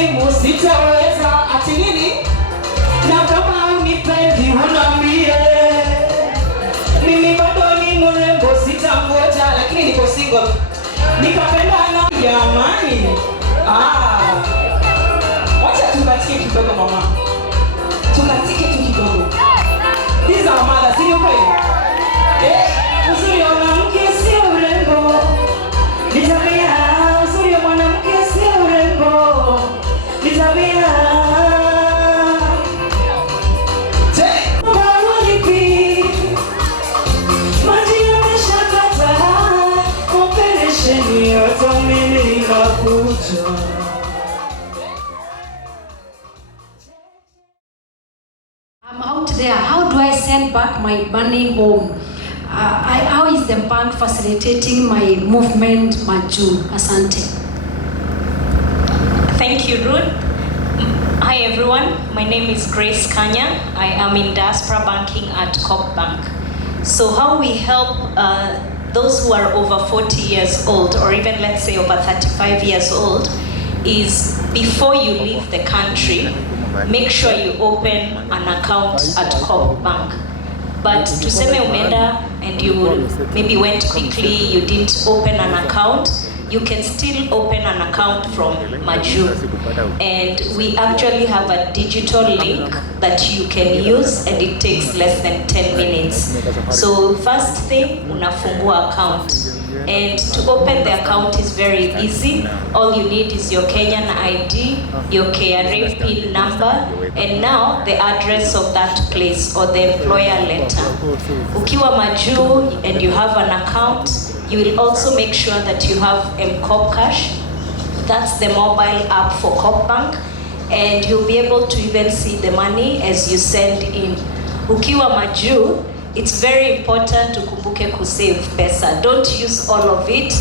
simu sitaweza ati nini? Na kama unipendi unambie. Mimi bado ni mrembo sitangoja, lakini niko single. Nikapendana jamani. Wacha tukatie kidogo mama. Tukatie tu kidogo. These are mothers, si ukweli? Uzuri wa mwanamke si urembo. Ni tabia. Uzuri wa mwanamke si urembo. Ni tabia. I'm out there. How do I send back my money home? How is the bank facilitating my movement, Maju? Asante. Thank you, Ruth. Hi everyone, my name is Grace Kanya. I am in Diaspora Banking at Coop Bank. So how we help those who are over 40 years old, or even let's say over 35 years old, is before you leave the country, make sure you open an account at Coop Bank. But tuseme umenda and you maybe went quickly, you didn't open an account, you can still open an account from Maju. And we actually have a digital link that you can use, and it takes less than 10 minutes. So first thing, unafungua account. And to open the account is very easy. All you need is your Kenyan ID, your KRA PIN number, and now the address of that place or the employer letter. Ukiwa Maju and you have an account, you will also make sure that you have Coop Cash. That's the mobile app for Coop Bank, and you'll be able to even see the money as you send in. Ukiwa Maju, it's very important to kumbuke kusave pesa. Don't use all of it.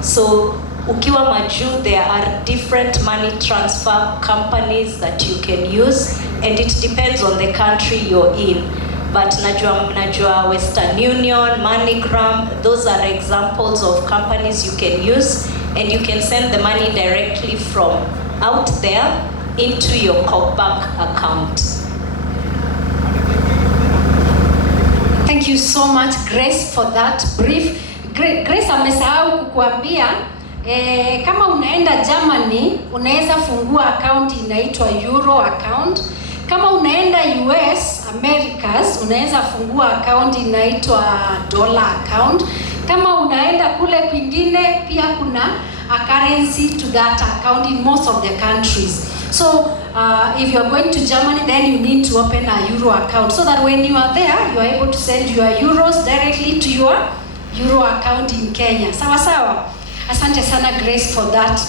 So ukiwa Maju, there are different money transfer companies that you can use, and it depends on the country you're in. But najua Western Union, MoneyGram, those are examples of companies you can use, and you can send the money directly from out there into your Coop Bank account. Thank you so much, Grace, for that brief. Grace amesahau kukuambia kama unaenda Germany unaweza fungua account inaitwa Euro account. Kama unaenda US, Americas, unaweza fungua account inaitwa Dollar account. Kama unaenda kule kwingine pia kuna a currency to that account in most of the countries. So if you are going to Germany, then you need to open a Euro account so that when you are there, you are able to send your euros directly to your Euro account in Kenya. Sawa sawa. Asante sana, Grace, for that.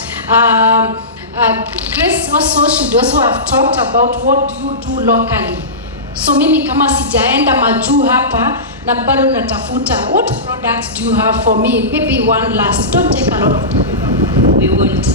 Grace also should also have talked about what you do locally. So mimi kama sijaenda Maju hapa na bado natafuta, what products do you have for me? Maybe one last. Don't take a lot of time. We won't.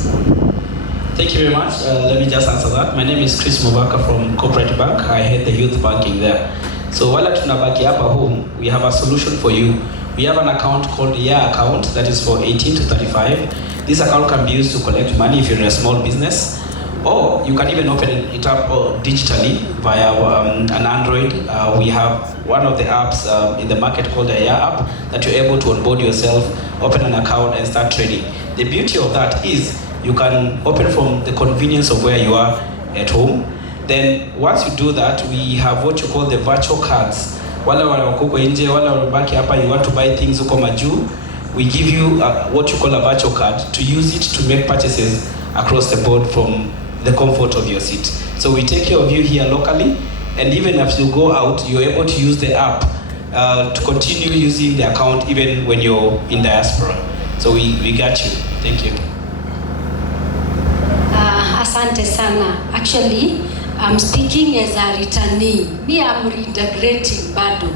Thank you very much. Let me just answer that. My name is Chris Mubaka from Corporate Bank. I head the youth banking there. So while tunabaki hapa home, we have a solution for you. We have an account called YA account that is for 18 to 35. This account can be used to collect money if you're in a small business, or you can even open it up digitally via an Android. We have one of the apps in the market called the YA app that you're able to onboard yourself, open an account and start trading. The beauty of that is you can open from the convenience of where you are at home. Then once you do that, we have what you call the virtual cards. Wala wako nje, wala unabaki hapa, you want to buy things uko Maju, we give you what you call a virtual card to use it to make purchases across the board from the comfort of your seat. So we take care of you here locally, and even if you go out, you're able to use the app to continue using the account even when you're in diaspora. So we got you. Thank you. Asante sana. Actually, I'm speaking as a returnee. Me, I'm reintegrating bado.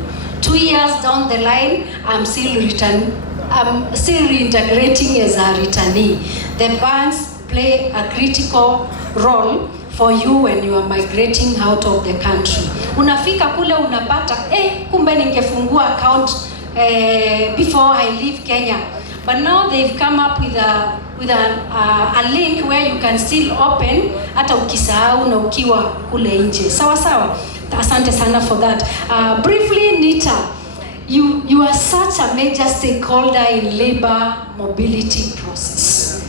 2 years down the line, I'm still reintegrating as a returnee. The banks play a critical role for you when you are migrating out of the country. Unafika kule unapata, kumbe ningefungua account before I leave Kenya. But now they've come up with a with a link where you can still open hata ukisahau na ukiwa kule nje. Sawa sawa. Asante sana for that. Briefly, Nita, you are such a major stakeholder in labor mobility process,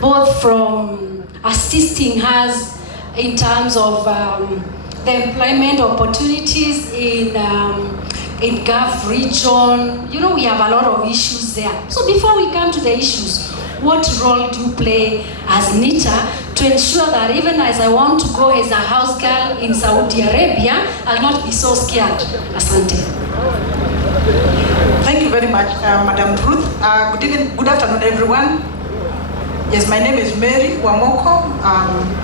both from assisting us in terms of the employment opportunities in Gulf region. You know, we have a lot of issues there. So before we come to the issues, what role do you play as Nita to ensure that even as I want to go as a house girl in Saudi Arabia, I'll not be so scared? Asante. Thank you very much, Madam Ruth. Good afternoon, everyone. Yes, my name is Mary Wamoko.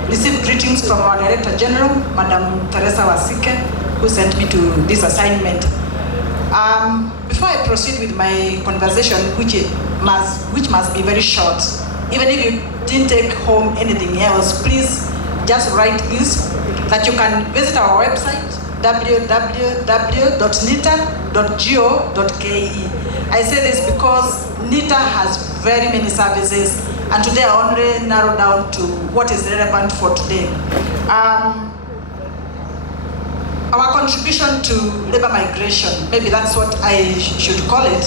Received greetings from our Director General, Madam Teresa Wasike, who sent me to this assignment. Before I proceed with my conversation, which must be very short, even if you didn't take home anything else, please just write this, that you can visit our website, www.nita.go.ke. I say this because NITA has very many services, and today I only narrow down to what is relevant for today. Our contribution to labor migration, maybe that's what I should call it,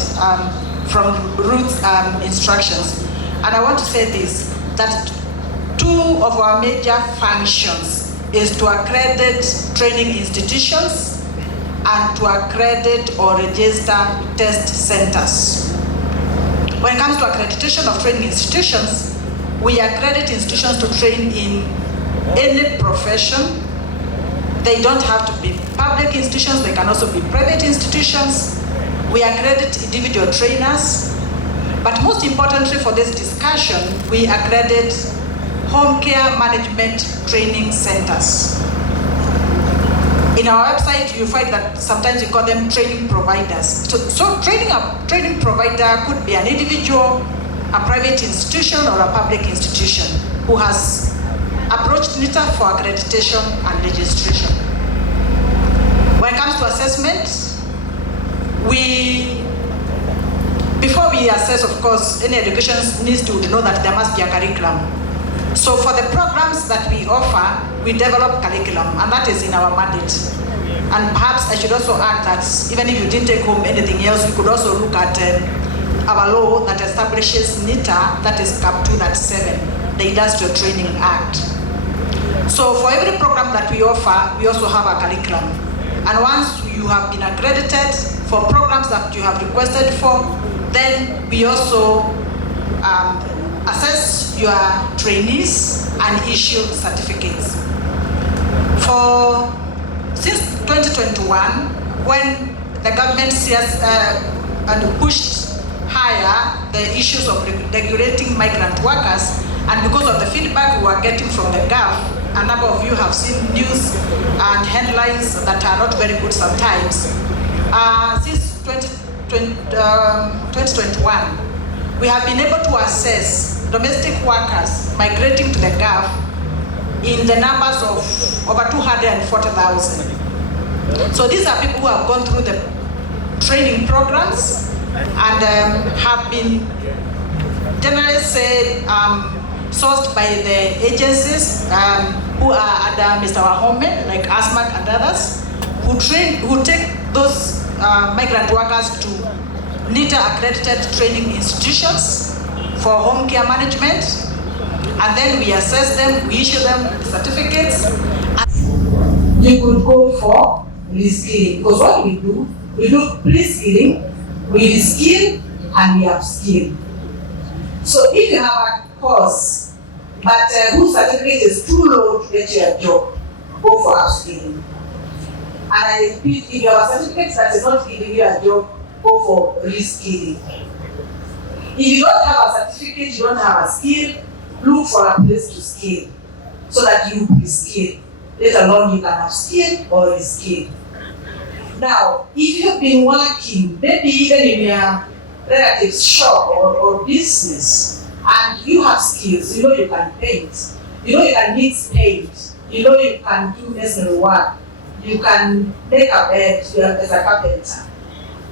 from Ruth's instructions. And I want to say this, that two of our major functions is to accredit training institutions and to accredit or register test centers. When it comes to accreditation of training institutions, we accredit institutions to train in any profession. They don't have to be public institutions, they can also be private institutions. We accredit individual trainers, but most importantly for this discussion, we accredit home care management training centers. In our website, you find that sometimes we call them training providers. So training provider could be an individual, a private institution, or a public institution who has approached NITA for accreditation and registration. When it comes to assessment, before we assess, of course, any education needs to know that there must be a curriculum. So for the programs that we offer, we develop curriculum, and that is in our mandate. And perhaps I should also add that even if you didn't take home anything else, we could also look at our law that establishes NITA, that is Cap 237, the Industrial Training Act. So for every program that we offer, we also have a curriculum. And once you have been accredited for programs that you have requested for, then we also assess your trainees and issue certificates. Since 2021, when the government pushed higher the issues of regulating migrant workers, and because of the feedback we were getting from the Gulf, a number of you have seen news and headlines that are not very good sometimes. Since 2021, we have been able to assess domestic workers migrating to the Gulf in the numbers of over 240,000. So these are people who have gone through the training programs and have been generally said sourced by the agencies who are under Mr. Wahome, like ASMAC and others, who take those migrant workers to NITA accredited training institutions for home care management, and then we assess them, we issue them certificates. You could go for reskilling, because what we do pre-skilling, we reskill and we upskill. So if you have a course, but whose certificate is too low to get you a job, go for upskilling. And I repeat, if you have a certificate that is not giving you a job, go for reskilling. If you don't have a certificate, you don't have a skill, look for a place to skill so that you reskill. Let alone you can upskill or reskill. Now, if you've been working, maybe even in your relative's shop or business, and you have skills, you know you can paint, you know you can mix paint, you know you can do masonry work, you can make a bed as a carpenter,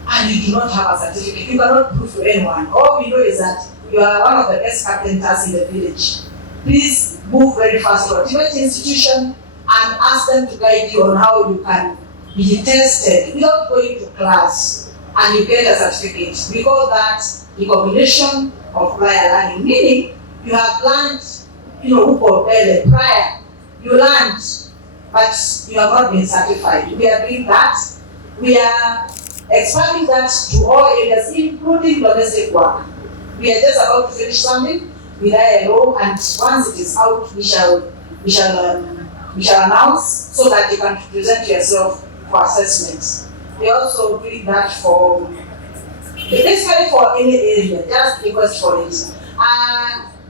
and you do not have a certificate, you cannot prove to anyone. All we know is that you are one of the best carpenters in the village. Please move very fast to activate institution and ask them to guide you on how you can be tested without going to class and you get a certificate. We call that the combination of prior learning, meaning you have learned, prior, you learned, but you have not been certified. We are doing that. We are expanding that to all areas, including domestic work. We are just about to finish something with ILO, and once it is out, we shall announce so that you can present yourself for assessments. We are also doing that for basically for any area, just request for it.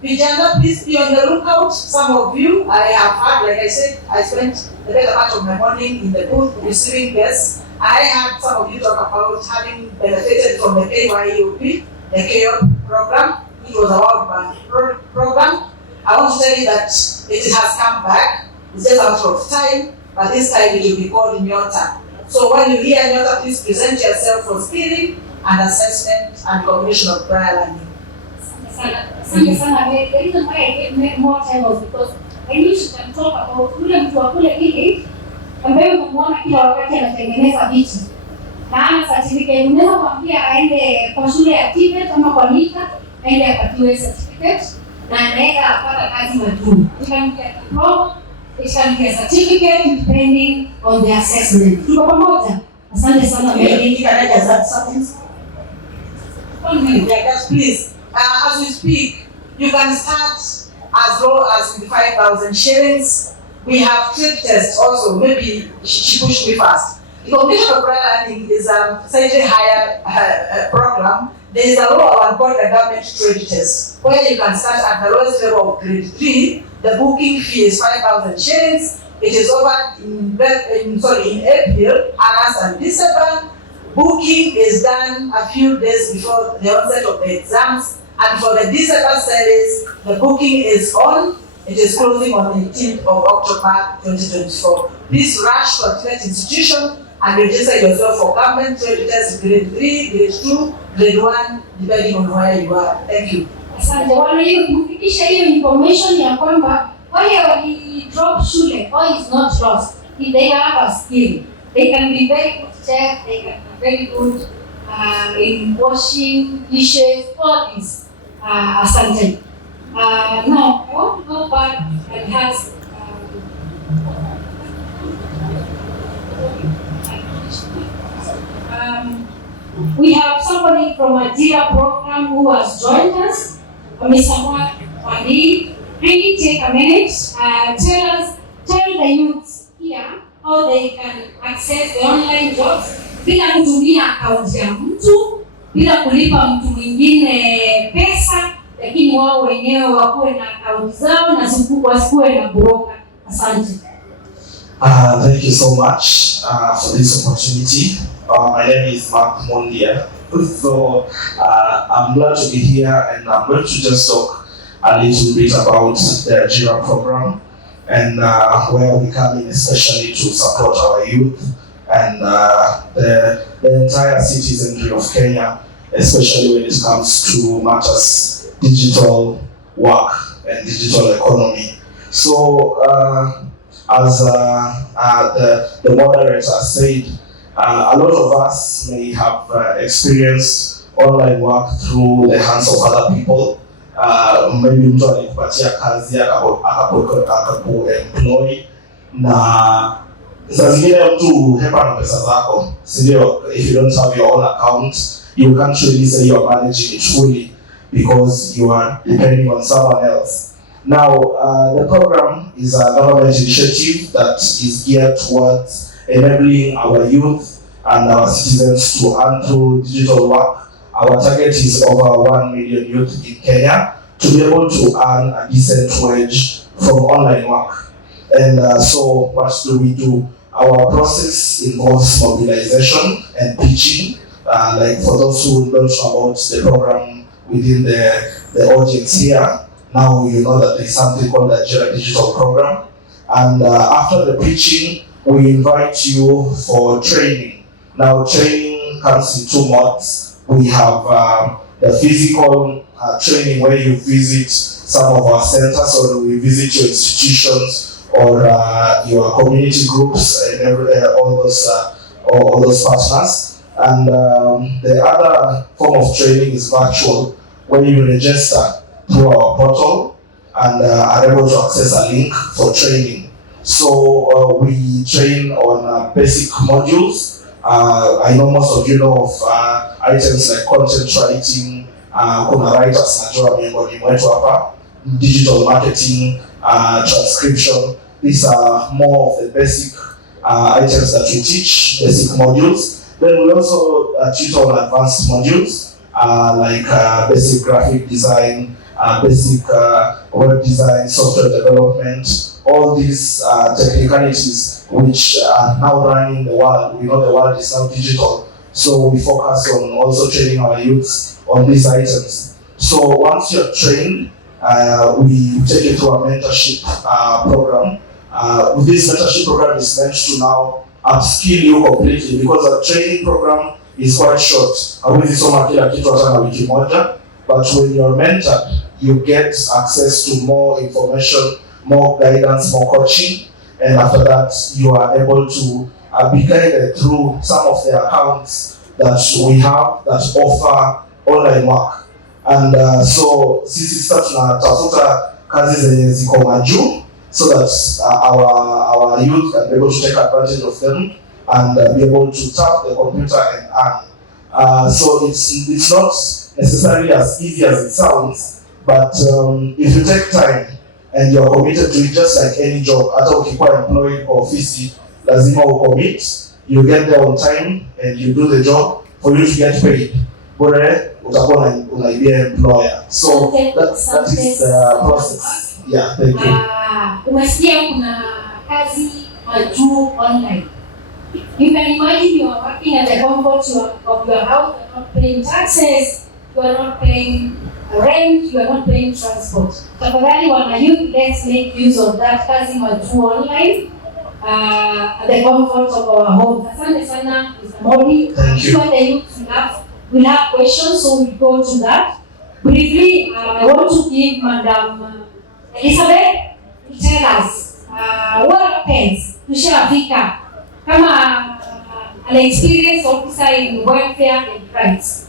Vijana, please be on the lookout. Some of you, I have had, like I said, I spent the better part of my morning in the booth receiving guests. I had some of you talk about having benefited from the KYEOP, the KYOP program. It was a World Bank program. I want to tell you that it has come back. It's just a matter of time, but this time it will be called Nyota. So when you hear Nyota, please present yourself for skilling and assessment and combination of prior learning. The reason why I gave more time was because I knew she can talk about ule mtu wa kule ile ambaye unamuona kila wakati anatengeneza vitu. Maana certificate unaweza kumwambia aende kwa shule ya TVET ama kwa NITA aende apatiwe certificate na anaweza apata kazi majuu. It can be a diploma, it can be a certificate depending on the assessment. Tuko pamoja? Asante sana. Can I just add something? 1 minute, just please. As we speak, you can start as low as 5,000 shillings. We have trade tests also. Maybe she pushed me fast. The combination of prior learning is a slightly higher program. There is a law on board the government trade test where you can start at the lowest level of grade 3. The booking fee is 5,000 shillings. It is over in April, August, and December. Booking is done a few days before the onset of the exams. And for the December series, the booking is on. It is closing on the 18th of October 2024. Please rush to activate institution and register yourself for government trade test grade 3, grade 2, grade 1, depending on where you are. Thank you. Asante. Kufikisha hiyo information ya kwamba wale wali drop shule, all is not lost. If they have a skill, they can be very good chef, they can be very good in washing dishes, all this. Asante. Now, I want to go back and have we have somebody from a DIA program who has joined us, Mr. Wandi. Really take a minute, tell the youths here how they can access the online jobs bila kutumia akaunti ya mtu, bila kulipa mtu mwingine pesa, lakini wao wenyewe wakuwe na akaunti zao na wasikuwe na broker. Asante. Thank you so much for this opportunity. My name is Mark Mondia. So I'm glad to be here, and I'm going to just talk a little bit about the JIRA program and where we come in especially to support our youth and the entire citizenry of Kenya, especially when it comes to matters digital work and digital economy. So as the moderator said, a lot of us may have experienced online work through the hands of other people. Maybe mtu alikupatia kazi akakuemploy na saa zingine mtu hepa na pesa zako, sindio? If you don't have your own account, you can't really say you are managing it fully because you are depending on someone else. Now, the program is a government initiative that is geared towards enabling our youth and our citizens to earn through digital work. Our target is over 1 million youth in Kenya to be able to earn a decent wage from online work. And so what do? Our process involves mobilization and pitching. Like for those who don't know about the program within the audience here, now you know that there is something called the JIRA Digital Program. And after the pitching, we invite you for training. Now training comes in 2 modes. We have the physical training where you visit some of our centers, or we visit your institutions or your community groups and all those partners. And the other form of training is virtual, where you register through our portal and are able to access a link for training. So we train on basic modules. I know most of you know of items like content writing, kuna writers najua miongoni mwetu hapa, digital marketing, transcription. These are more of the basic items that we teach, basic modules. Then we also tutor on advanced modules like basic graphic design, basic web design, software development, all these technicalities which are now running the world. We know the world is now digital, so we focus on also training our youths on these items. So once you're trained, we take you through a mentorship program. This mentorship program is meant to now upskill you completely, because the training program is quite short. Hawezi soma kila kitu hata na wiki moja, but when you're mentored, you get access to more information, more guidance, more coaching, and after that you are able to be guided through some of the accounts that we have that offer online work. And so sisi sasa tunatafuta kazi zenye ziko majuu, so that our youth can be able to take advantage of them and be able to tap the computer and earn. So it's not necessarily as easy as it sounds, but if you take time and you're committed to it, just like any job, hata ukikuwa employed kwa ofisi, lazima ucommit, you get there on time and you do the job for you to get paid. Bure utakuwa unaibia employer. So that is the process. Yeah, thank you. Umesikia kuna kazi majuu online. You can imagine you are working at the comfort of your house, you are not paying taxes, you are not paying rent, you are not paying transport. Tafadhali wana youth, let's make use of that kazi majuu online at the comfort of our home. Asante sana, Mr. Modi. I'm sure the youth will have questions, so we go to that. Briefly, I want to give Madam Elizabeth to tell us what happens tushafika kama an experienced officer in welfare and rights.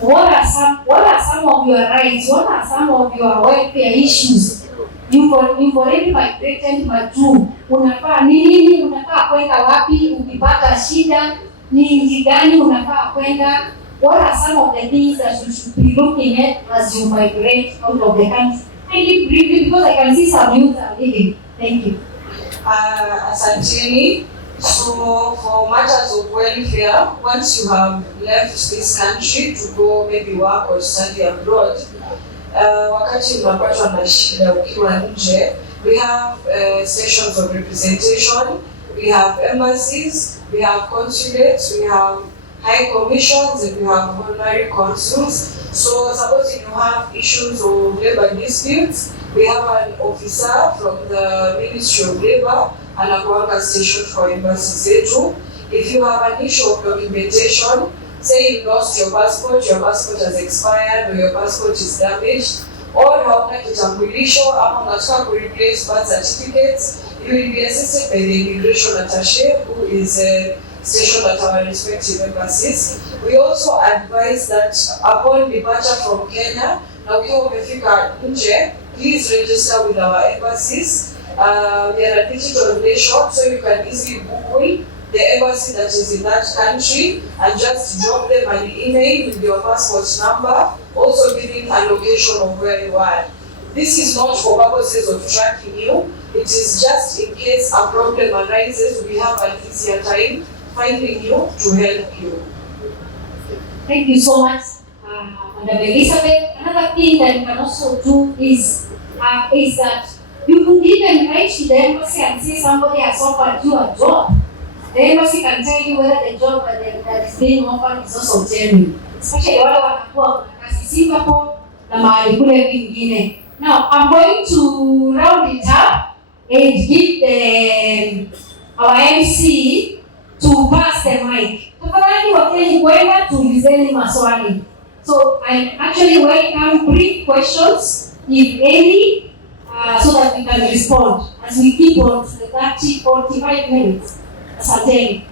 What are some of your rights? What are some of your welfare issues? You've already migrated majuu. Unafaa nini? Unafaa kwenda wapi? Ukipata shida ni nchi gani unafaa kwenda? What are some of the things that you should be looking at as you migrate out of the country? Kindly briefly, because I can see some youth are leaving. Thank you. Asanteni. So for matters of welfare, once you have left this country to go maybe work or study abroad, wakati unapatwa na shida ukiwa nje, we have stations of representation, we have embassies, we have consulates, we have high commissions, and we have honorary consuls. So supposing you have issues of labor disputes, we have an officer from the Ministry of Labor and anakuanga station for embassies zetu. If you have an issue of documentation, say you lost your passport has expired, or your passport is damaged, or hauna kitambulisho ama unataka ku replace birth certificates, you will be assisted by the immigration attaché who is stationed at our respective embassies. We also advise that upon departure from Kenya, na ukiwa umefika nje, please register with our embassies. We are a digital nation, so you can easily Google the embassy that is in that country and just drop them an email with your passport number, also giving a location of where you are. This is not for purposes of tracking you, it is just in case a problem arises, we have an easier time finding you to help you. Thank you so much, Madam Elizabeth. Another thing that you can also do is that you could even write to the embassy and say somebody has offered you a job. The embassy can tell you whether the job that is being offered is also genuine. Especially wale wanakuwa kazi Singapore na mahali kule vingine. Now, I'm going to round it up and give our MC to pass the mic. Tafadhali wakeni kwenda tuulizeni maswali. So I actually welcome brief questions, if any, so that we can respond as we keep on to the 45 minutes. Asanteni.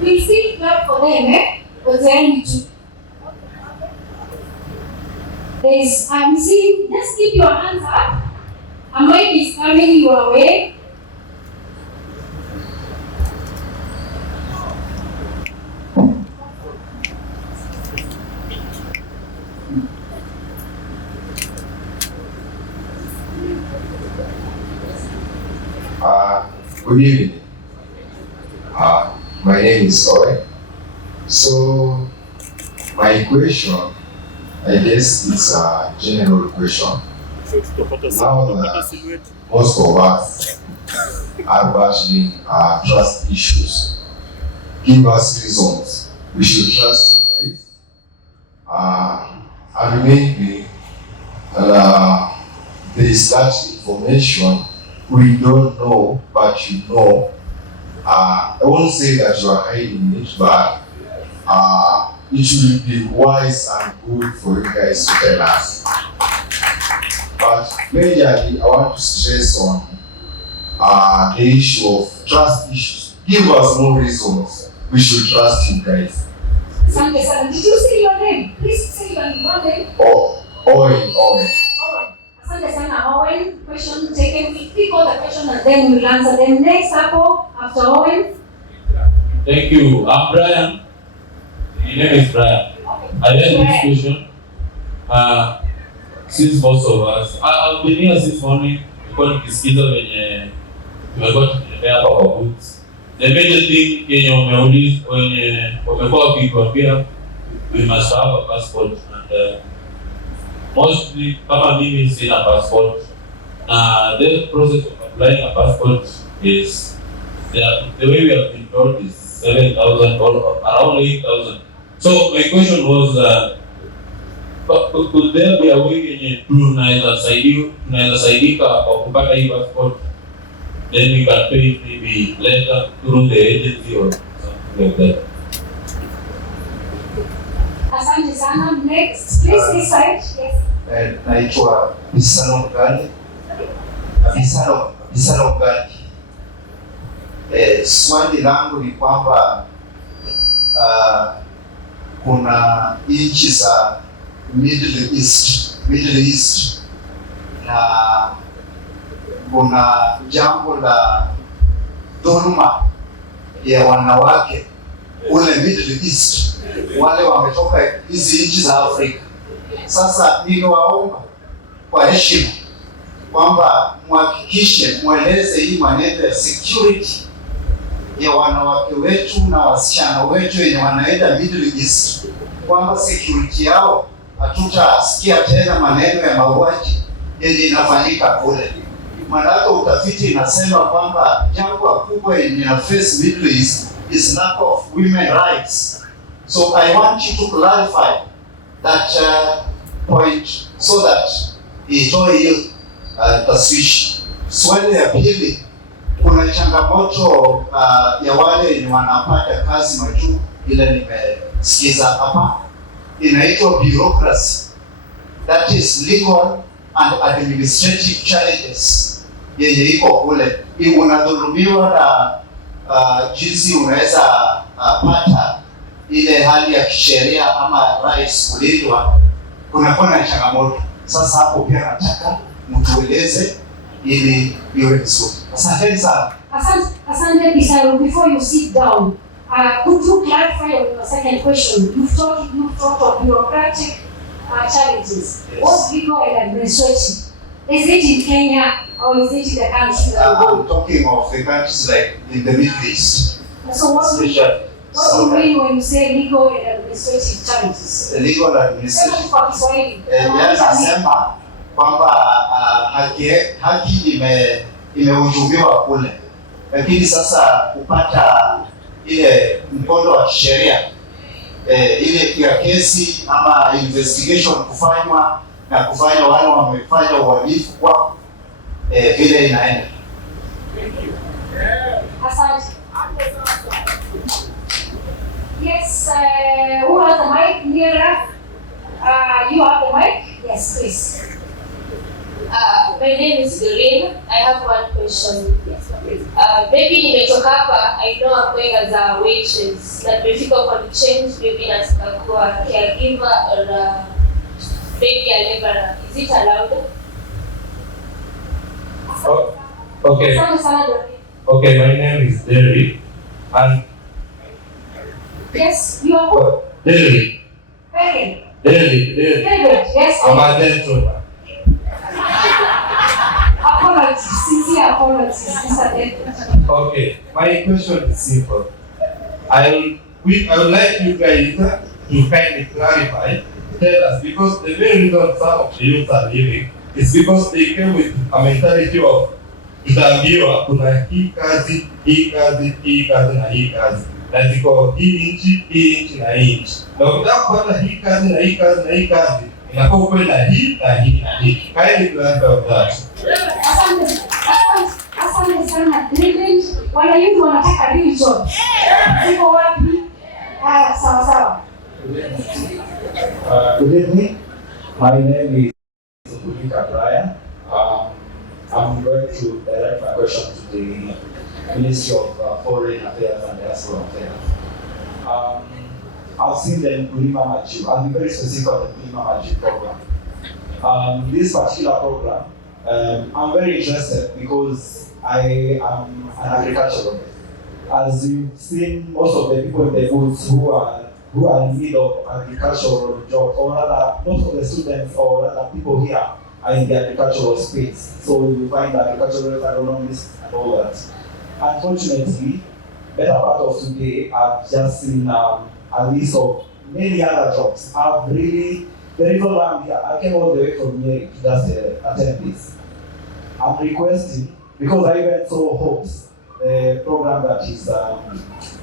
We still clap for them, but they need to. I'm seeing, just keep your hands up. A mic is coming your way. Good evening. My name is Owen. So my question, I guess it's a general question. Now that most of us are battling trust issues, give us reasons we should trust you guys. And maybe there is that information we don't know, but you know. I won't say that you are hiding it, but it will be wise and good for you guys to tell us. But majorly, I want to stress on the issue of trust issues. Give us more reasons we should trust you guys. Sunday, did you say your name? Please say your name. Owen. Asante sana Owen. Question taken. We pick all the question and then we'll answer them. Next up, after Owen. Thank you. I'm Brian. My name is Brian. I had this question. Since most of us, I've been here since morning because nikisikiza wenye tumekuwa tukitembea hapa kwa boots. The major thing yenye wameuliza wenye wamekuwa wakituambia we must have a passport and mostly kama mimi sina passport. The process of applying a passport is the way we have been told is 7,000 or around 8,000. So my question was could there be a way yenye tunaweza saidika kwa kupata hii passport, then we can pay maybe later through the agency or something like that. Asante sana. Next, please this side. Yes. Naitwa Bisano Gani. Swali langu ni kwamba kuna nchi za Middle East na kuna jambo la dhuluma ya wanawake ule Middle East, wale wametoka hizi nchi za Afrika. Sasa niliwaomba kwa heshima kwamba muhakikishe, mueleze hii maneno ya security ya wanawake wetu na wasichana wetu wenye wanaenda Middle East, kwamba security yao hatutasikia tena maneno ya mauaji yenye inafanyika kule. Maana utafiti inasema kwamba jambo kubwa yenye na face Middle East is lack of women rights. So I want you to clarify that point so that itoe hiyo taswishi. Swali ya pili, kuna changamoto ya wale wenye wanapata kazi majuu, ile nimesikiza hapa, inaitwa bureaucracy, that is legal and administrative challenges yenye iko kule. Unadhulumiwa na jinsi unaweza pata ile hali ya kisheria ama rights kulindwa, kunakuwa na changamoto. Sasa hapo pia nataka mtueleze ili iwe vizuri. Asante sana. Asante Bisaro. Before you sit down, could you clarify on your second question? You've talked of bureaucratic challenges. Yes. What's legal and administrative? Is it in Kenya or is it in the country that you I'm talking of the countries like in the Middle East. So what do you mean when you say legal and administrative challenges? The legal and administrative. Kwa Kiswahili. Nasema kwamba haki imehujumiwa kule, lakini sasa kupata ile mkondo wa sheria ile ya kesi ama investigation kufanywa na kufanya wale wamefanya uhalifu kwa vile inaenda. Asante. Yes, who has the mic nearer? You have the mic? Yes, please. My name is Doreen. I have one question. Yes, please. Maybe nimetoka hapa, I know I'm going as a waitress. That maybe for the change, maybe nataka kuwa caregiver or maybe a laborer. Is it allowed? Oh, okay. Doreen. Okay, my name is Derry. And Yes, you are who? Derry. Very. Derry. David, yes. I'm a gentleman. Apologies, sincere apologies, Mr. David. Okay, my question is simple. I would like you guys to kindly clarify, tell us, because the main reason some of the youth are leaving is because they came with a mentality of tutaambiwa kuna hii kazi na hii kazi. Na ziko hii nchi na hii nchi. Na ukitaka kupata hii kazi na hii kazi, inafaa uwe na hii. Kindly clarify that. Asante sana. David, wana youth wanataka real job. Siko wapi? Sawa. Good evening. My name is Brian. I'm going to direct my question to the Ministry of Foreign Affairs and Diaspora Affairs. I've seen the Mkulima Majibu. I'll be very specific on the Mkulima Majibu program. This particular program, I'm very interested because I am an agriculturalist. As you've seen, most of the people in the booths who are in need of agricultural jobs, or rather, most of the students or rather people here are in the agricultural space. So you find agricultural agronomists and all that. Unfortunately, better part of today, I've just seen a list of many other jobs. The reason why I'm here, I came all the way from here to just attend this. I'm requesting, because I even saw Hopes, the program that is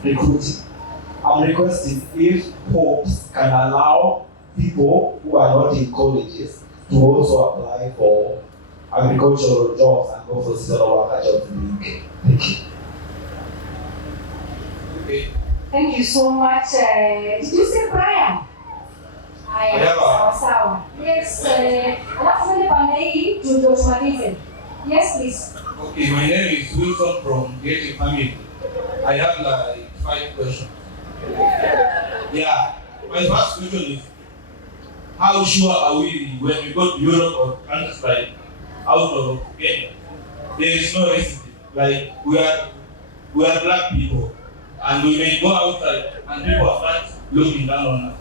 recruiting. I'm requesting if Hopes can allow people who are not in colleges to also apply for agricultural jobs and go for seasonal worker jobs in the UK. Thank you. Okay. Thank you so much. Did you say Brian? Sawa. Yes, alafu nende pande hii ndio tumalize. Yes, please. Okay, my name is Wilson from Creative Family. I have like 5 questions. Yeah, my first question is, how sure are we when we go to Europe or countries like out of Kenya? There is no racism. Like we are black people, and we may go outside and people are start looking down on us.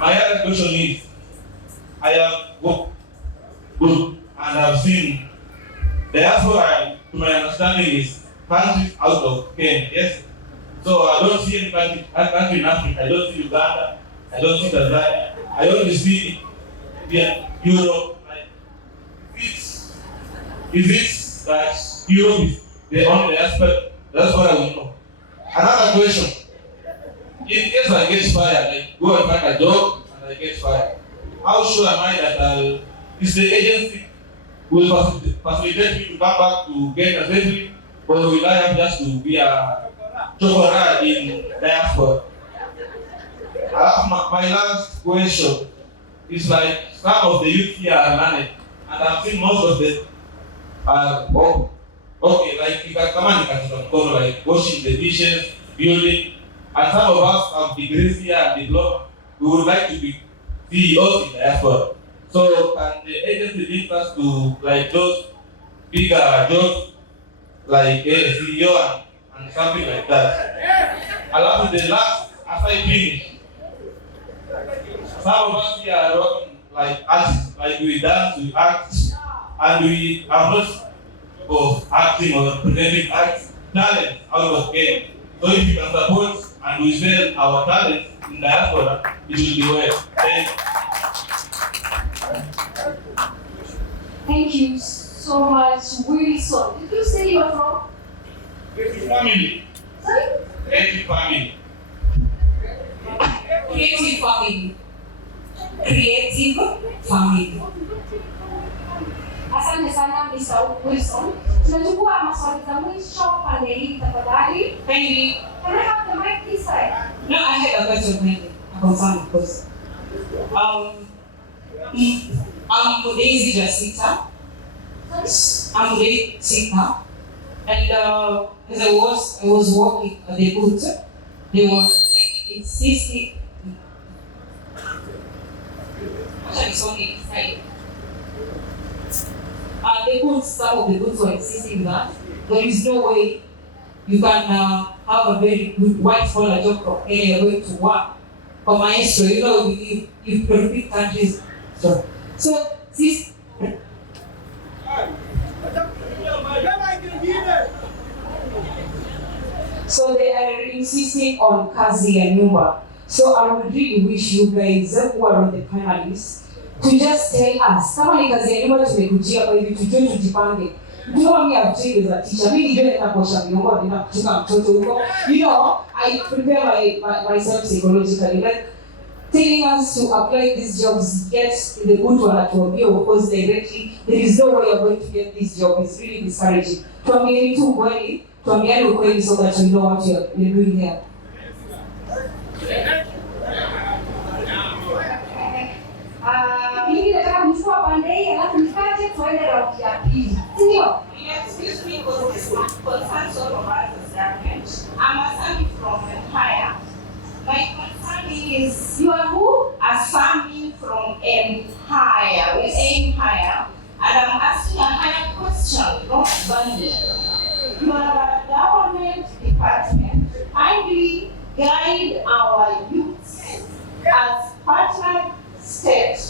My other question is, I have worked good and I've seen diaspora, to my understanding, is countries out of Kenya. Yes. So I don't see any country in Africa. I don't see Uganda. I don't see Tanzania. I only see Europe. Like, is it that Europe is the only aspect? That's what I want to know. Another question. In case I get fired, like go and find a job and I get fired, how sure am I that is the agency will facilitate me to come back to Kenya safely, or will I have just to be a chauffeur in diaspora? My last question is like some of the youth here are learning, and I've seen most of them are okay, like you can come and like washing the dishes, building, and some of us have degrees here and diploma. We would like to be CEOs in diaspora. So can the agency link us to like those bigger jobs like a CEO and something like that? I love the last, as I finish, some of us here are working like artists, like we dance, we act, and we are not of acting or presenting arts talent out of Kenya. So if you can support and we sell our talent in diaspora, it will be well. Thank you so much, Wilson. Did you say you are from? Creative Family. Sorry? Creative Family. Creative Family. Creative Family. Asante sana Mr. Wilson. Tunachukua maswali za mwisho pande hii tafadhali. Kindly. Can I have the mic this side. No, I had a question mainly. A concern, of course. I'm Daisy Jasita. I'm Sita. And as I was walking the booth, they were like insisting. Actually, it's only inside. Some of the booths were insisting that there is no way you can have a very good white collar job from anywhere going to work for maestro. You know, you repeat countries. So this. So they are insisting on kazi ya nyumba. So I would really wish you guys who are on the panelists to just tell us, kama ni kazi ya nyumba tumekujia kwa hivi tujue tujipange. Kama mimi I'm as a teacher, mimi ndio nenda kuosha vyombo, nenda kuchukua mtoto huko. You know, I prepare myself psychologically, like telling us to apply these jobs, get the good one at of course directly. There is no way you're going to get this job. It's really discouraging. Tuambieni tu kweli, tuambieni ukweli so that you know what you're doing here. Mimi nataka mchukua pande alafu nikaje tuende raundi ya pili. Ndio? Excuse me, because this concerns all of us as young. I'm Asami from Empire. My concern is you are who? Asami from Empire. We aim higher. And I'm asking a higher question, not bundle. You are a government department. Kindly guide our youths as partner state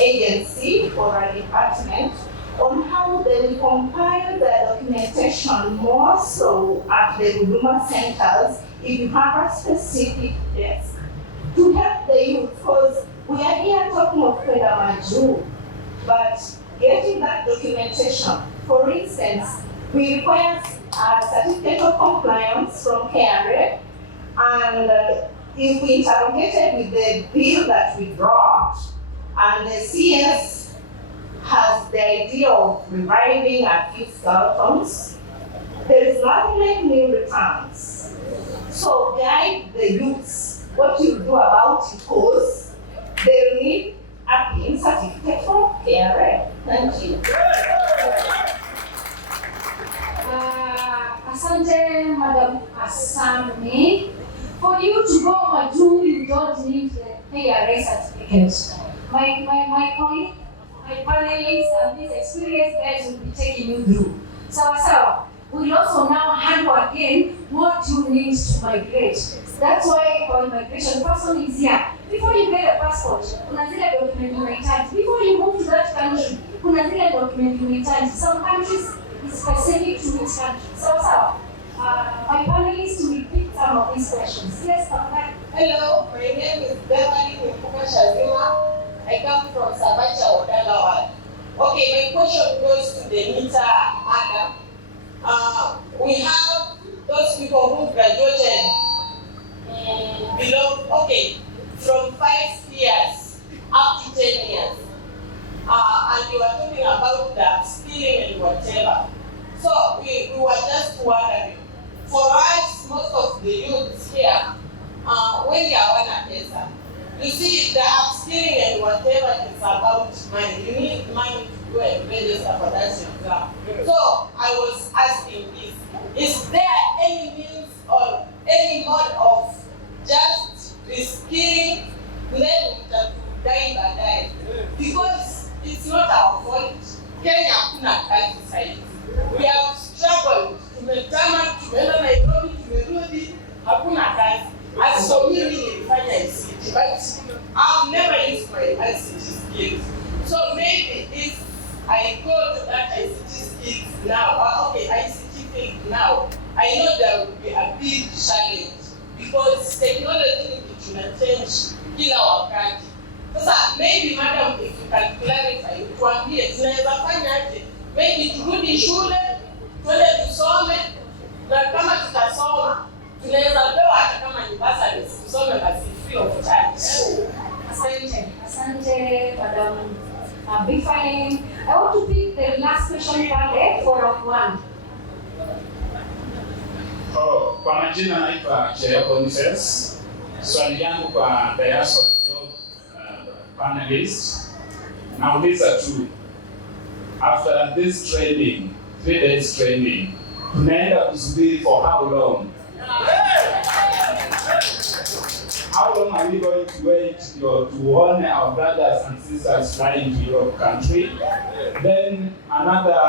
agency or a department on how they will compile their documentation more so at the Huduma centers if you have a specific desk to help the youth, because we are here talking of Pedamaju, but getting that documentation, for instance, we require a certificate of compliance from KRA, and if we interrogated with the bill that we brought, and the CS has the idea of reviving a few skeletons, there is nothing like new returns. So guide the youths what you do about it, because they need a PIN certificate from KRA. Thank you. Asante, Madam Asami. For you to go Maju, you don't need the KRA certificate. My colleague, my panelists, and these experienced guys will be taking you through. So we'll also now handle again what you need to migrate. That's why our immigration person is here. Before you get a passport, kuna zile document unahitaji. Before you move to that country, kuna zile document unahitaji. Some countries is specific to each country. So my panelists will pick some of these questions. Yes, Papa. Hello, my name is Beverly Mpuka Shazima. I come from Sabacha, Odalawa. Okay, my question goes to the Nita Adam. We have those people who graduated from 5 years up to 10 years. And you were talking about the skilling and whatever. So we were just wondering, for us, most of the youths here, when you are on a visa, you see the upskilling and whatever is about money. You need money to go and register for that exam. So I was asking this, is there any means or any mode of just reskilling then die? Because it's not our fault. Kenya hakuna kazi sahihi. We have struggled. Tumetama, tumeenda Nairobi, tumerudi, hakuna kazi. As for me, nilifanya ICT, but I've never used my ICT skills. So maybe if I go to that ICT skills now, ICT field now, I know there will be a big challenge because technology will change kila wakati. Sasa maybe madam, if you can clarify, tuambie tunaweza fanya aje? Maybe turudi shule, twende tusome, na kama tutasoma, tunaweza pewa hata kama ni basari, tusome basi free of charge. Asante, Madam Bifane. I want to pick the last question for round one. Kwa majina naitwa Boniface. Swali yangu kwa Diaspora Jobs panelists. Nauliza tu, after this training, 3 days training, tunaenda kusubiri for how long? How long are we going to wait to honor our brothers and sisters flying to your country? Then another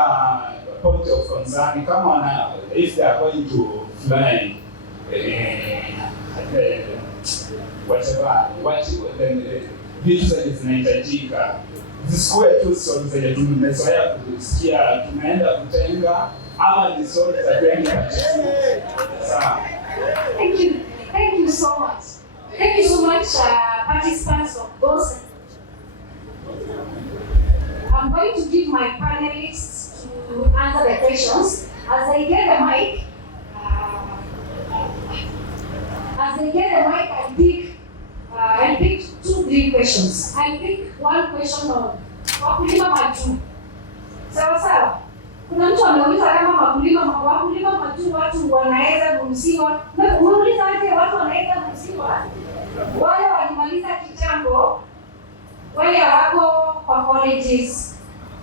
point of concern, come on, if they are going to fly, vitu zenye zinahitajika zisikuwe tu stori zenye tumezoea kusikia tunaenda kutenga, ama ni stori za kwenda sawa. Thank you so much. Thank you so much, participants of those. I'm going to give my panelists to answer the questions. As they get the mic, I pick 2-3 questions. I pick one question on wakulima majuu. Sawa. Kuna mtu ameuliza kama wakulima majuu watu wanaweza kuruhusiwa. Na unauliza aje watu wanaweza kuruhusiwa? Wale walimaliza kitambo, wale wako kwa colleges.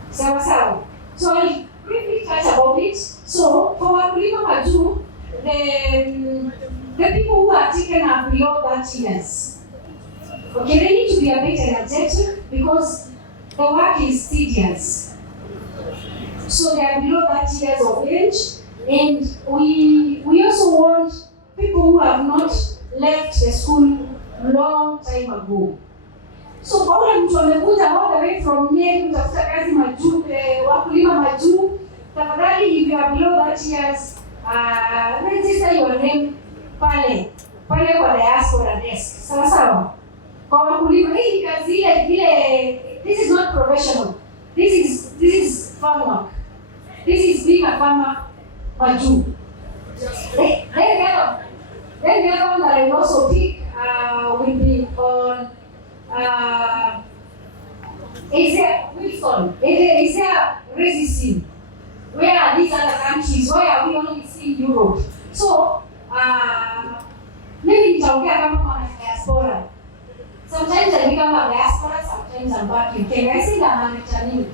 Sawa. So I'll briefly touch about it. So for wakulima majuu, the people who are taken are below 30 years. Okay, they need to be a bit energetic because the work is tedious. So they are below 30 years of age, and we also want people who have not left the school long time ago. So kwa ule mtu amekuja all the way from Nyeri kutafuta kazi majuu, wakulima majuu, tafadhali if you are below 30 years, register your name pale kwa Diaspora desk. Sawa. Kwa wakulima hii kazi ile, this is not professional. This is farm work. This is being a farmer majuu. Then the other one that I will also pick will be on is there racism? Where are these other countries? Why are we only seeing Europe? So maybe nitaongea kama kwa diaspora. Sometimes I become a diaspora, sometimes I'm back in Kenya. I say that I'm returning.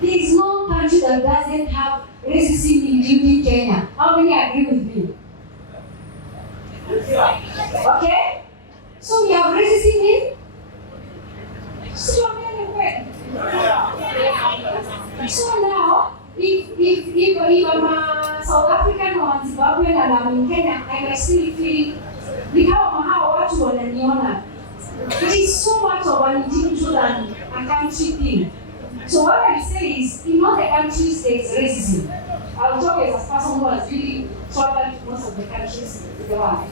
There is no country that doesn't have racism, including Kenya. How many agree with me? Okay? So we have racism in So now, if I'm a South African or Zimbabwean and I'm in Kenya, I can still feel how watu wananiona. It is so much of an individual than a country thing. So what I say is, in all the countries there is racism. I'll talk as a person who has really traveled to most of the countries in the world.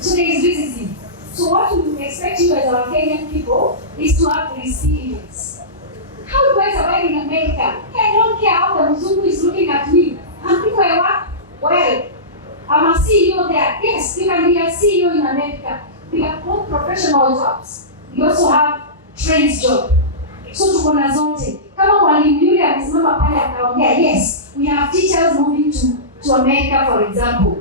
So there is racism. So what we expect you as our Kenyan people is to have resilience. How do I survive in America? I don't care how the Mzungu is looking at me. I'm doing my work well. I'm a CEO there. Yes, you can be a CEO in America. We have both professional jobs. We also have trades job. So tuko na zote. Kama mwalimu yule amesimama pale akaongea, yes, we have teachers moving to America, for example.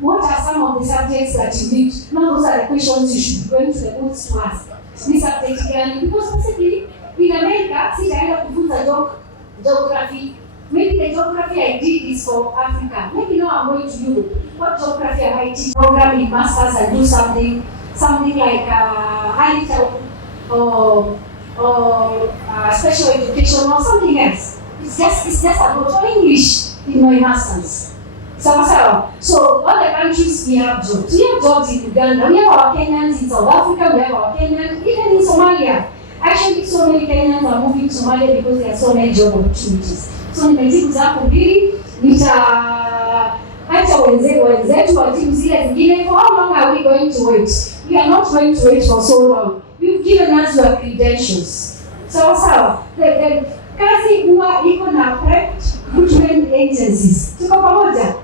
What are some of the subjects that you need? Now those are the questions you should be going to the books to ask. This subject gani? Because possibly in America, sitaenda kufunza geography. Maybe the geography I did is for Africa. Maybe now I'm going to Europe. What geography am I teaching? Program in masters and do something like early childhood or special education or something else. It's just about English in my masters. So all the countries we have jobs. We have jobs in Uganda. We have our Kenyans in South Africa. We have our Kenyans even in Somalia. Actually, so many Kenyans are moving to Somalia because there are so many job opportunities. So nimejibu zako mbili, nitaacha wenzetu wa timu zile zingine. For how long are we going to wait? We are not going to wait for so long. You've given us your credentials. Sawa. The kazi huwa iko na private recruitment agencies. Tuko pamoja?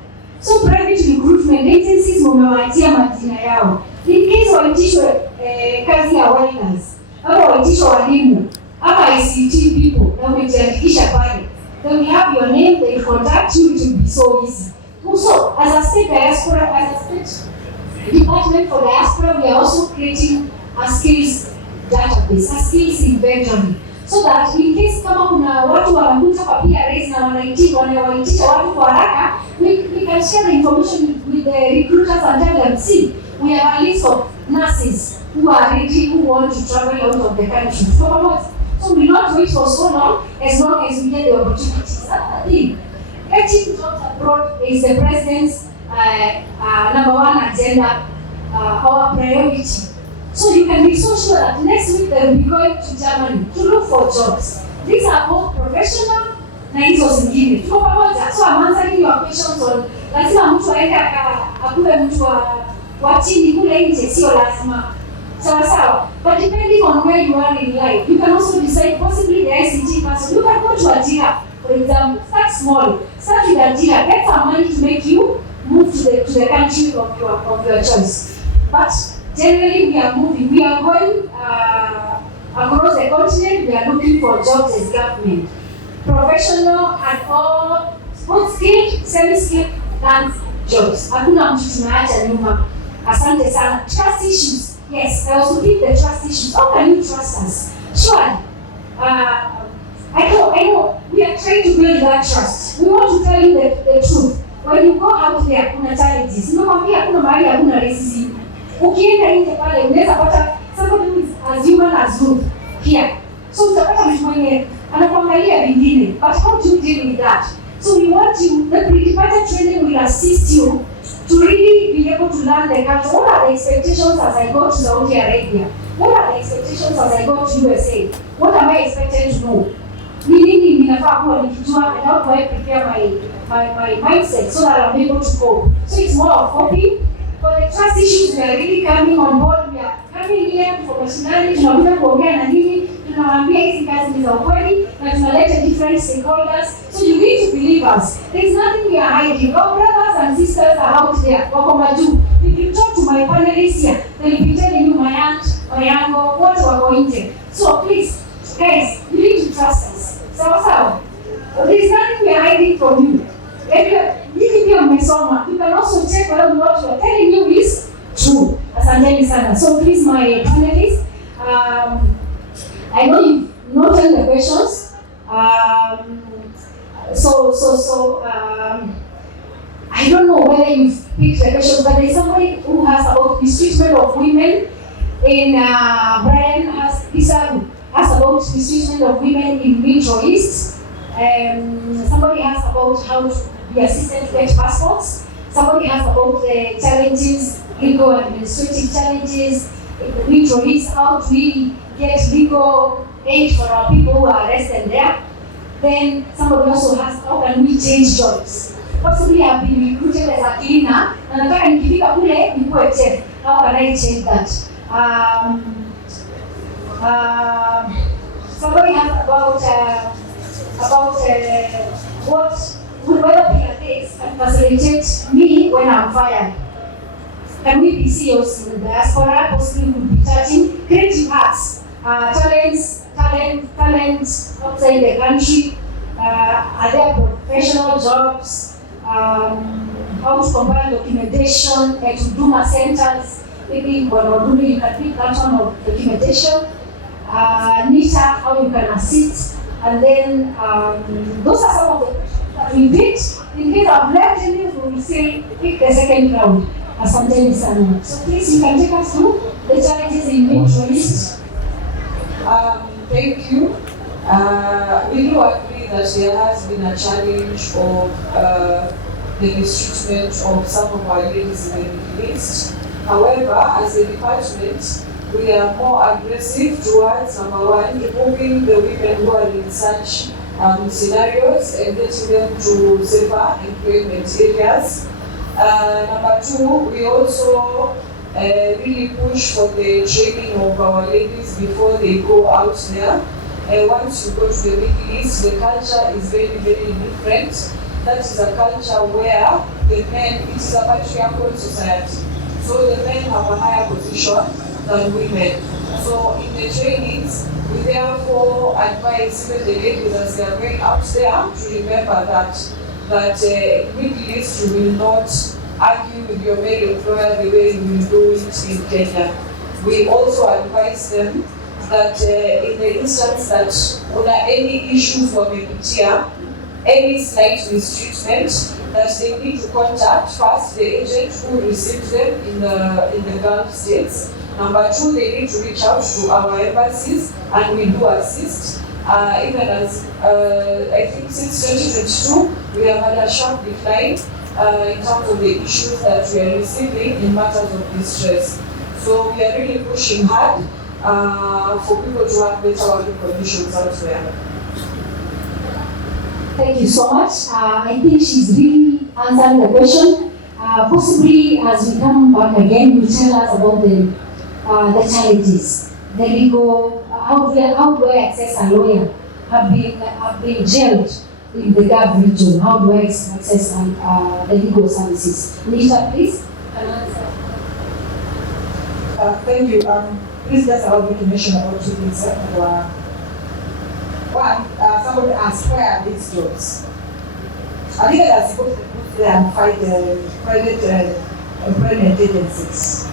So private recruitment agencies mumewatia majina yao. In case waitishwe kazi ya wellness, ama waitishwe walimu, ama ICT people, na umejiandikisha pale. Then we have your name, they contact you, it will be so easy. Also, as a state diaspora, as a state department for diaspora, we are also creating a skills database, a skills inventory, so that in case kama kuna watu wanakuja kwa PRAs na wanawaitisha watu kwa haraka, we can share the information with the recruiters and tell them, see, we have a list of nurses who are ready, who want to travel out of the country. So we not wait for so long as we get the opportunities. That's the thing. Getting jobs abroad is the president's number one agenda, our priority. So you can be so sure that next week they will be going to Germany to look for jobs. These are both professional na hizo zingine. Tuko pamoja. So I'm answering your questions on lazima mtu aende akule mtu wa chini kule nje, sio lazima. Sawa. But depending on where you are in life, you can also decide possibly the ICT person. You can go to Ajira, for example. Start small. Start with Ajira. Get some money to make you move to the country of your choice. But generally, we are moving. We are going across the continent. We are looking for jobs as government, professional and all, both skilled, semi-skilled, and jobs. Hakuna mtu tunaacha nyuma. Asante sana. Trust issues. Yes, I also think the trust issues. How can you trust us? Sure. I know. We are trying to build that trust. We want to tell you the truth. When you go out there, kuna challenges. Nimekwambia kuna mahali hakuna racism. Ukienda nje pale unaweza pata somebody who is as human as you here. So utapata mtu mwenye anakuangalia vingine. But how do you deal with that? So we want you, the pre-departure training will assist you to really be able to learn the culture. What are the expectations as I go to Saudi Arabia? What are the expectations as I go to USA? What am I expected to know? Nini ninafaa kuwa nikijua, and how do I prepare my mindset so that I'm able to cope? So it's more of coping. For the trust issues, we are really coming on board. We are coming here for personality. Tunakuja kuongea na nini, tunawaambia hizi kazi ni za ukweli, na tunaleta different stakeholders. So you need to believe us. There is nothing we are hiding. Our brothers and sisters are out there. Wako majuu. If you talk to my panelists here, they'll be telling you my aunt, my uncle, what wako nje. So please, guys, you need to trust us. Sawa. There is nothing we are hiding from you. You can also check whether what we are telling you is true. Asanteni sana. So please, my panelists, I know you've noted the questions. I don't know whether you've picked the questions, but there's somebody who has about mistreatment of women in Brian has about mistreatment of women in Middle East. Somebody has about how to be assisted to get passports. Somebody has about the challenges, legal administrative challenges in the Middle East. How do we get legal aid for our people who are arrested there? Then somebody also has how can we change jobs? Possibly I've been recruited as a cleaner, and nataka nikifika kule nikuwe chef. How can I change that? Somebody has about whether PAs can facilitate me when I'm fired. Can we be CEOs in the diaspora? Possibly we'll be touching creative arts, talents outside the country. Are there professional jobs? How to compile documentation at Huduma centers? Maybe when you can pick that one of documentation. NITA, how you can assist, and then those are some of the questions that we did. In case I've left any, we will still pick the second round. Asanteni sana. So please, you can take us through the challenges in Middle East. Thank you. We do agree that there has been a challenge of the mistreatment of some of our ladies in the Middle East. However, as a department, we are more aggressive towards, number one, removing the women who are in such scenarios and getting them to safer employment areas. Number two, we also really push for the training of our ladies before they go out there. Once you go to the Middle East, the culture is very, very different. That is a culture where the men, it is a patriarchal society. So the men have a higher position than women. So in the trainings, we therefore advise even the ladies as they are going out there to remember that that with this you will not argue with your male employer the way you will do it in Kenya. We also advise them that in the instance that there are any issues wamepitia, any slight mistreatment, that they need to contact first the agent who received them in the Gulf states. Number two, they need to reach out to our embassies, and we do assist. Even as I think since 2022, we have had a sharp decline in terms of the issues that we are receiving in matters of distress. So we are really pushing hard for people to have better working conditions elsewhere. Thank you so much. I think she's really answered the question. Possibly as we come back again, you tell us about the challenges, the legal, how do I access a lawyer? Have been jailed in the Gulf region. How do I access the legal services? Nisha, please. Thank you. Please just allow me to mention about two things. One, somebody asked, where are these jobs? I think that I supposed to put there and fight the private employment agencies.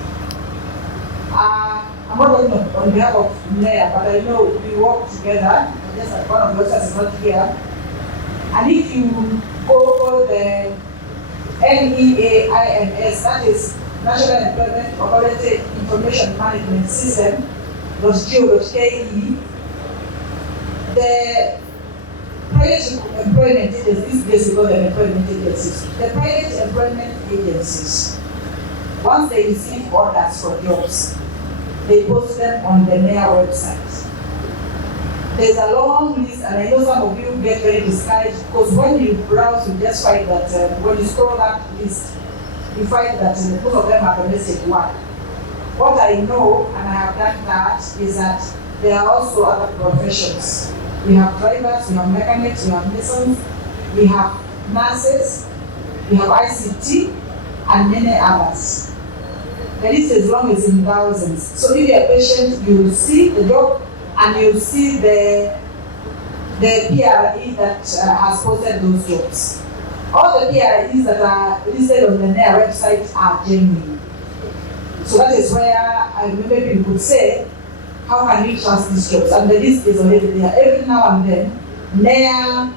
I'm not talking on behalf of NEA, but I know we work together. Just like one of the officers is not here. And if you go for the NEAIMS, that is National Employment Authority Information Management System, .go.ke, the private employment agencies, these days we call them employment agencies, the private employment agencies, once they receive orders for jobs, they post them on the NEA website. There's a long list, and I know some of you get very discouraged because when you browse, you just find that when you scroll that list, you find that most of them are domestic work. What I know, and I have done that, is that there are also other professions. We have drivers, we have mechanics, we have masons, we have nurses, we have ICT, and many others. The list is long as in thousands. So if you're a patient, you will see the job and you will see the PRE that has posted those jobs. All the PREs that are listed on the NEA website are genuine. So that is where maybe you could say, how can you trust these jobs? And the list is already there. Every now and then, NEA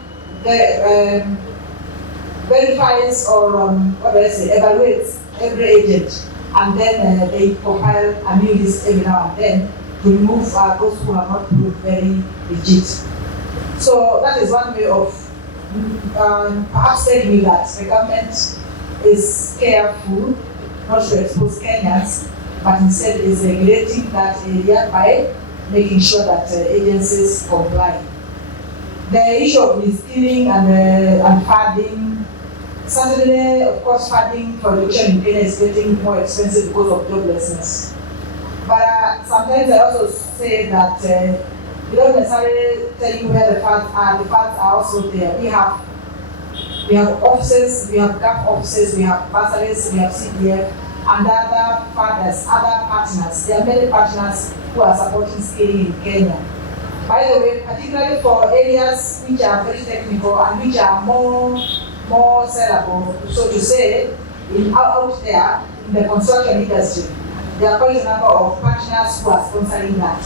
verifies or evaluates every agent, and then they compile a new list every now and then to remove those who are not proved very legit. So that is one way of perhaps telling me that the government is careful not to expose Kenyans, but instead is regulating that area by making sure that agencies comply. The issue of reskilling and funding, certainly, of course, funding for education in Kenya is getting more expensive because of joblessness. But sometimes I also say that we don't necessarily tell you where the funds are. The funds are also there. We have offices, we have GAP offices, we have bursaries, we have CDF, and other funders, other partners. There are many partners who are supporting skilling in Kenya. By the way, particularly for areas which are very technical and which are more sellable, so to say, out there in the construction industry, there are quite a number of partners who are sponsoring that.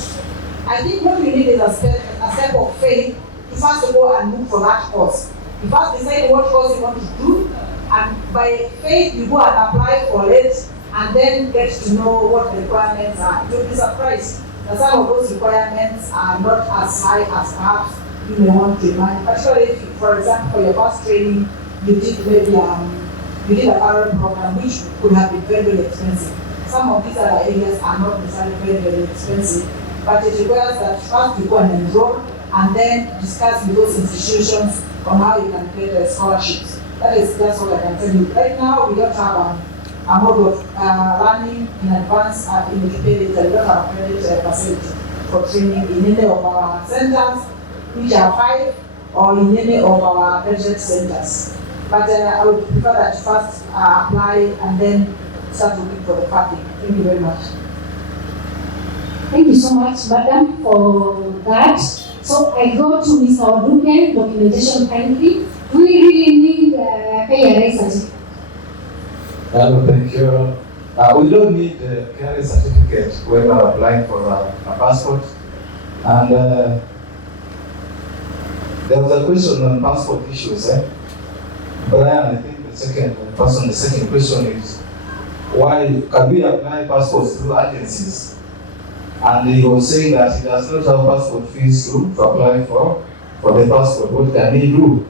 I think what we need is a step of faith to first go and look for that course. You first decide what course you want to do, and by faith you go and apply for it, and then get to know what the requirements are. You'll be surprised that some of those requirements are not as high as perhaps you may want to imagine. Particularly if, for example, for your first training, you did maybe you did a parallel program which could have been very, very expensive. Some of these other areas are not necessarily very, very expensive, but it requires that first you go and enroll and then discuss with those institutions on how you can get scholarships. That is just what I can tell you. Right now, we don't have a mode of learning in advance in Wikipedia. We don't have a credit facility for training in any of our centers, which are 5, or in any of our graduate centers. But I would prefer that you first apply and then start looking for the funding. Thank you very much. Thank you so much, Madam, for that. So I go to Mr. Oduke, documentation kindly. We really need KRA certificate. Hello, thank you. We don't need a KRA certificate when we are applying for a passport. And there was a question on passport issues. Brian, I think the second question is, why can we apply passports through agencies? And he was saying that he does not have passport fees to apply for the passport. What can he do?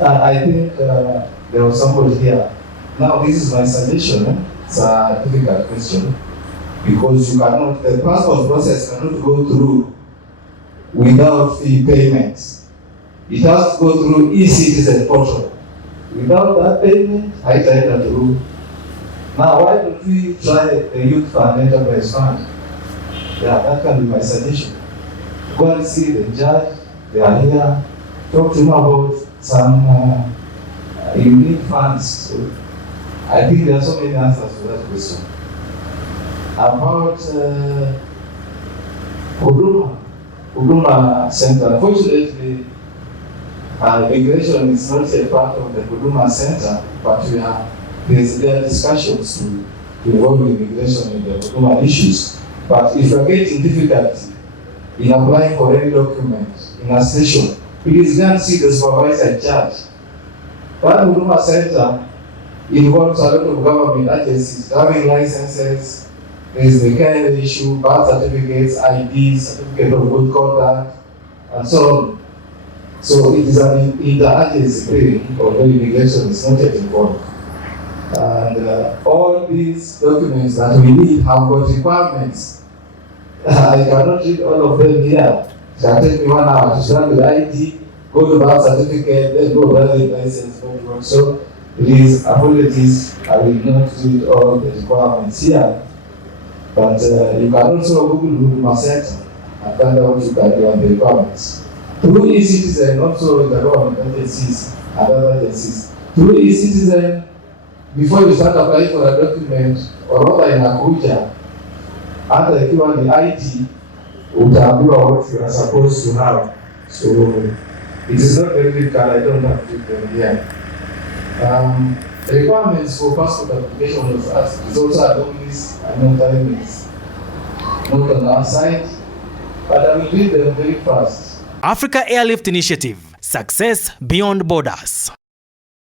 I think there was somebody here. Now this is my suggestion. It's a difficult question because you cannot, the passport process cannot go through without fee payments. It has to go through e-citizen portal. Without that payment, I try to do. Now why don't we try the Youth Fund Enterprise Fund? Yeah, that can be my suggestion. Go and see the judge, they are here, talk to him about some unique funds. So I think there are so many answers to that question. About Huduma Center, unfortunately, immigration is not a part of the Huduma Center, but there are discussions to involve immigration in the Huduma issues. But if you are getting difficulty in applying for any document in a station, please go and see the supervisor in charge. That Huduma Center involves a lot of government agencies, driving licenses, there is the kind of issue, birth certificates, IDs, certificate of good conduct, and so on. So it is an interagency thing, although immigration is not yet involved. And all these documents that we need have got requirements. I cannot read all of them here. It can take me 1 hour to start with ID, go to birth certificate, then go to driving license. So please, apologies, I will not read all the requirements here. But you can also Google Huduma Center and find out what you can do on the requirements. Through e-citizen, also the government agencies and other agencies. Through e-citizen, before you start applying for a document, or rather in Abuja, after you want the ID, utaambiwa what you are supposed to have. So it is not very difficult, I don't have to do them here. The requirements for passport application is also a long list. I know time is not on our side, but I will read them very fast. Africa Airlift Initiative, success beyond borders.